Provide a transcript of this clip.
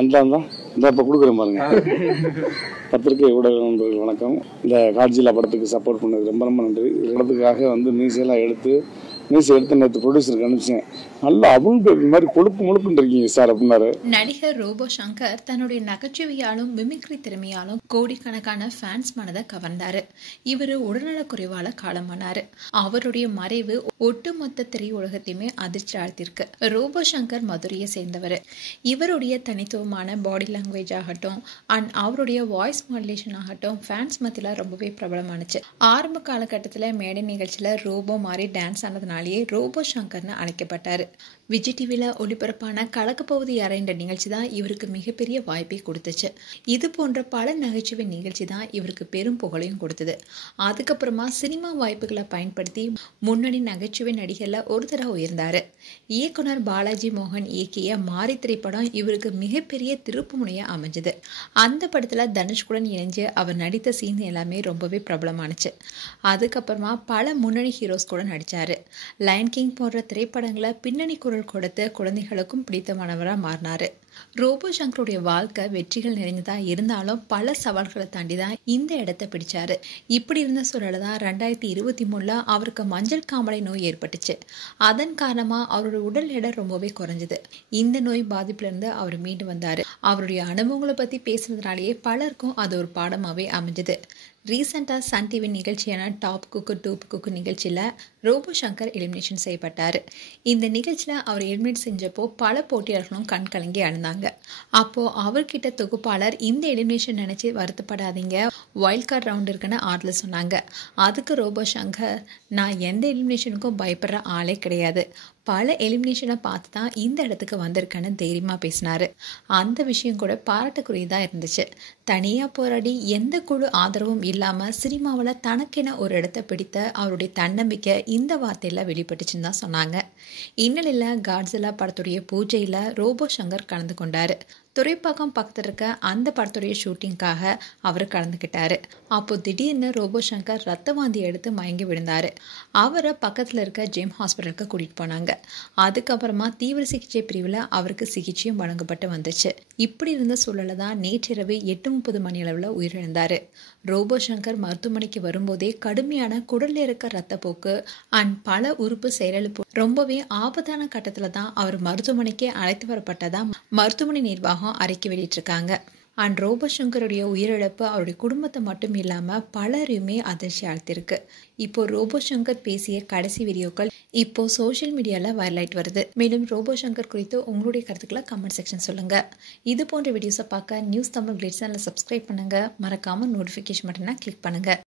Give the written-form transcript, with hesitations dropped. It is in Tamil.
அந்த இந்த இப்போ கொடுக்குறேன் பாருங்க. பத்திரிகை ஊடக நண்பர்கள் வணக்கம். இந்த காட்சியில் படத்துக்கு சப்போர்ட் பண்ணது ரொம்ப ரொம்ப நன்றி. படத்துக்காக மீசையெல்லாம் எடுத்து நேற்று ப்ரொடியூசருக்கு அனுப்பிச்சேன். நல்லா அபுல் மாதிரி கொழுப்பு முழுப்புன்னு இருக்கீங்க சார் அப்படின்னாரு. நடிகர் ரோபோ சங்கர் தன்னுடைய நகைச்சுவையாலும் மிமிக்ரி திறமையாலும் கோடிக்கணக்கான ஃபேன்ஸ் மனதை கவர்ந்தாரு. இவரு உடல்நலக்குறைவால காலமானாரு. அவருடைய மறைவு ஒட்டுமொத்த திரையுலகத்தையுமே அதிர்ச்சி ஆழ்த்திருக்கு. ரோபோ சங்கர் மதுரையை சேர்ந்தவர். இவருடைய தனித்துவமான பாடி லாங்குவேஜ் ஆகட்டும் அண்ட் அவருடைய வாய்ஸ் மாடுலேஷன் ஆகட்டும் ஃபேன்ஸ் மத்தியில ரொம்பவே பிரபலமானுச்சு. ஆரம்ப காலகட்டத்தில் மேடை நிகழ்ச்சியில ரோபோ மாதிரி டான்ஸ் ஆனதுனாலேயே ரோபோ சங்கர்னு அழைக்கப்பட்டாரு. விஜய் டிவில ஒளிபரப்பான கலக்கப்போவது யாரை என்ற நிகழ்ச்சி தான் இவருக்கு மிகப்பெரிய வாய்ப்பை கொடுத்துச்சு. இது போன்ற பல நகைச்சுவை நிகழ்ச்சி தான் இவருக்கு பெரும் புகழையும் கொடுத்தது. அதுக்கப்புறமா சினிமா வாய்ப்புகளை பயன்படுத்தி முன்னணி நகைச்சுவை நடிகர்ல ஒருத்தராக உயர்ந்தாரு. இயக்குனர் பாலாஜி மோகன் இயக்கிய மாரி திரைப்படம் இவருக்கு மிகப்பெரிய திருப்பு முனையா அமைஞ்சது. அந்த படத்துல தனுஷ்குடன் இணைஞ்சு அவர் நடித்த சீன் எல்லாமே ரொம்பவே பிரபலமானுச்சு. அதுக்கப்புறமா பல முன்னணி ஹீரோஸ் கூட நடிச்சாரு. லயன் கிங் போன்ற திரைப்படங்களை பின்னணி குரல் கொடுத்து குழந்தைகளுக்கும் பிடித்தமானவரா மாறினாரு. ரோபோ சங்கருடைய வாழ்க்கை வெற்றிகள் நிறைந்ததா இருந்தாலும் பல சவால்களை தாண்டி தான் இந்த இடத்தை பிடிச்சாரு. இப்படி இருந்த சூழல தான் 2023 அவருக்கு மஞ்சள் காமாலை நோய் ஏற்பட்டுச்சு. அதன் காரணமா அவருடைய உடல் எடை ரொம்பவே குறைஞ்சது. இந்த நோய் பாதிப்புல இருந்து அவர் மீண்டு வந்தாரு. அவருடைய அனுபவங்களை பத்தி பேசுனதுனாலேயே பலருக்கும் அது ஒரு பாடமாவே அமைஞ்சது. ரீசெண்டாக சன் டிவி நிகழ்ச்சியான டாப் குக்கு டூப் குக்கு நிகழ்ச்சியில் ரோபோ சங்கர் எலிமினேஷன் செய்யப்பட்டார். இந்த நிகழ்ச்சியில் அவர் எலிமினேட் செஞ்சப்போ பல போட்டியாளர்களும் கண் கலங்கி அழுந்தாங்க. அப்போது அவர்கிட்ட தொகுப்பாளர் இந்த எலிமினேஷன் நினச்சி வருத்தப்படாதீங்க, வைல்ட் கார்டு ரவுண்ட் இருக்குன்னு ஆறுதல் சொன்னாங்க. அதுக்கு ரோபோ சங்கர், நான் எந்த எலிமினேஷனுக்கும் பயப்படுற ஆளே கிடையாது, பல எலிமினேஷனை பார்த்து தான் இந்த இடத்துக்கு வந்திருக்கேன்னு தைரியமாக பேசினார். அந்த விஷயம் கூட பாராட்டுக்குரியதாக இருந்துச்சு. தனியாக போராடி எந்த குழு ஆதரவும் இல்லாமல் சினிமாவில் தனக்கென ஒரு இடத்தை பிடித்த அவருடைய தன்னம்பிக்கை இந்த வார்த்தையில் வெளிப்பட்டுச்சுன்னு தான் சொன்னாங்க. இந்நிலையில் காட்ஸில்லா படத்துடைய பூஜையில் ரோபோ சங்கர் கலந்து கொண்டார். துறைப்பாக்கம் பக்கத்தில் இருக்க அந்த படத்துடைய ஷூட்டிங்காக அவர் கலந்துக்கிட்டாரு. அப்போ திடீர்னு ரோபோ சங்கர் ரத்த வாந்தி எடுத்து மயங்கி விழுந்தார். அவரை பக்கத்தில் இருக்க ஜெம் ஹாஸ்பிட்டலுக்கு கூட்டிகிட்டு போனாங்க. அதுக்கப்புறமா தீவிர சிகிச்சை பிரிவில் அவருக்கு சிகிச்சையும் வழங்கப்பட்டு வந்துச்சு. இப்படி இருந்த சூழல தான் நேற்றிரவு 8:30 மணி அளவில் உயிரிழந்தார். ரோபோ சங்கர் மருத்துவமனைக்கு வரும்போதே கடுமையான குடலில் இருக்க ரத்தப்போக்கு அண்ட் பல உறுப்பு செயலிழப்பு ரொம்பவே ஆபத்தான கட்டத்தில் தான் அவர் மருத்துவமனைக்கே அழைத்து வரப்பட்டதா மருத்துவமனை நிர்வாகம் அறிக்கை வெளியிட்டிருக்காங்க. அண்ட் ரோபோ சங்கருடைய உயிரிழப்பு அவருடைய குடும்பத்தை மட்டும் இல்லாமல் பலரையுமே அதிர்ச்சி ஆழ்த்திருக்கு. இப்போ ரோபோ சங்கர் பேசிய கடைசி வீடியோக்கள் இப்போ சோஷியல் மீடியாவில் வைரல் ஆயிட்டு வருது. மேலும் ரோபோ சங்கர் குறித்து உங்களுடைய கருத்துக்களை கமெண்ட் செக்ஷன் சொல்லுங்க. இது போன்ற வீடியோஸை பார்க்க நியூஸ் தமிழ் கிளிட்ஸ் சேனலை சப்ஸ்கிரைப் பண்ணுங்க. மறக்காம நோட்டிஃபிகேஷன் பட்டனை கிளிக் பண்ணுங்க.